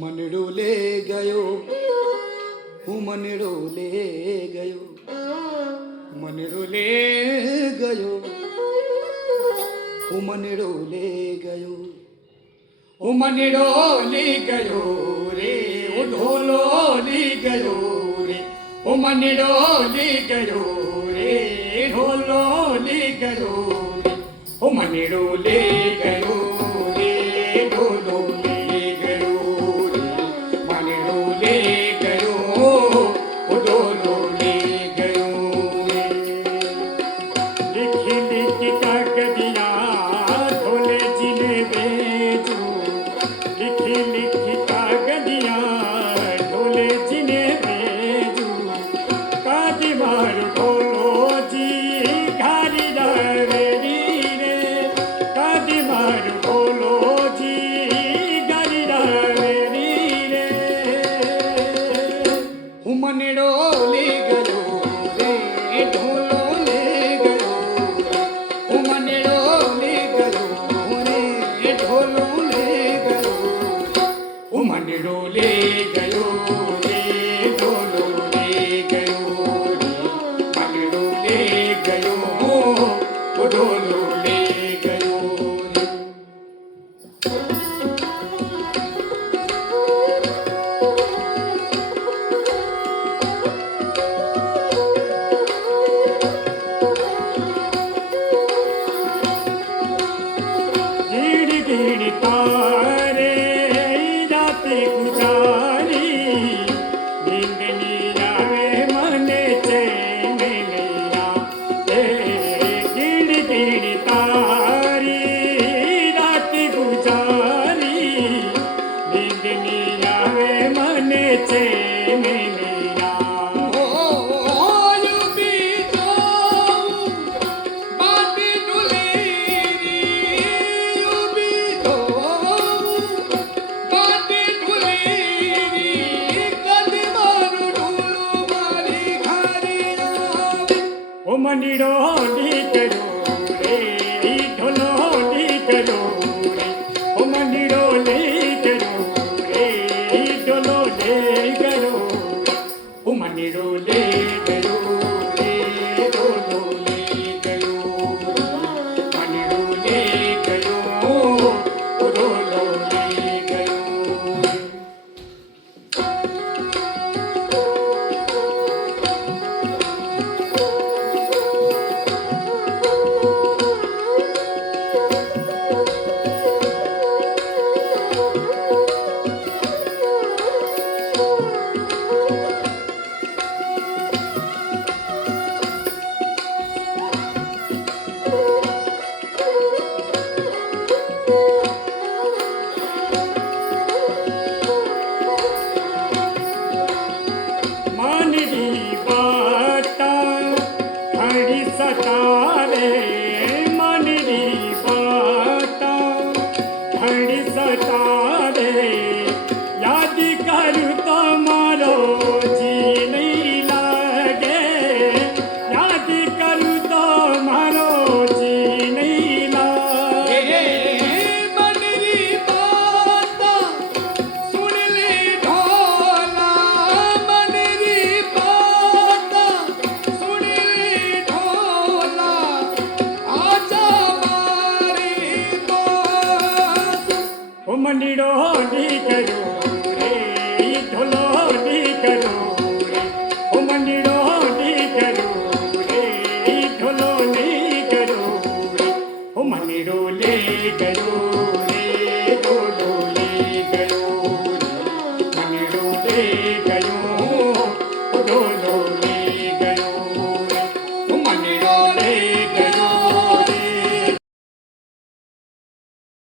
મનડો લે ગયો, હું મનડો લે ગયો, મનડો લે ગયો, હું મનડો લે ગયો, હું મનડો લે ગયો રે, હું ઢોલો લે ગયો રે, હું મનડો લે ગયો રે, ઢોલો લે ગયો રે, હું મનડો લે ગયો રે, ઢોલો લે ગયો રે, મનડો લે ગયો, હું ઢોલો લે ગયો રે. लिखी लिखी कागदिया ढोले जी ने भेजू, लिखी लिखी कागदिया ढोले जी ने भेजू, कादी मार ढोलो जी घारी डावेरी रे, कादी मार ढोलो जी घारी डावेरी रे. હું મનડો લે ગયો રે, ઢોલો લે ગયો રે, હું મનડો લે ગયો રે, ઢોલો લે ગયો, હું મનડો લે ગયો રે, ઢોલો લે ગયો રે, મનડો લે ગયો, ઢોલો લે ગયો રે. गीड़ गीड़ तारे राते गुजारी, नींद नी आवे मने चैन नैया. गीड़ गीड़ तारी राते गुजारी, नींद नी आवे मने चैन नैया. ओ मनीड़ो ढीकरो रे, ढोलो ढीकरो रे, ओ मनीड़ो ढीकरो रे, ढोलो ढीकरो, ओ मनीड़ो ले गयो रे, ढोलो ले गयो, मनीड़ो ले गयो, ढोलो ले गयो. मानरी बाता हरी सतारे, मानरी बाता हरी सतारे, याद करू तो मारो जी नहीं लागे, याद करू तो मारो जी नहीं लागे. मनरी बाता सुन ले ढोला, मनरी बाता सुन ले ढोला, आजा मारे पास. ओ मनीड़ो ढीकरो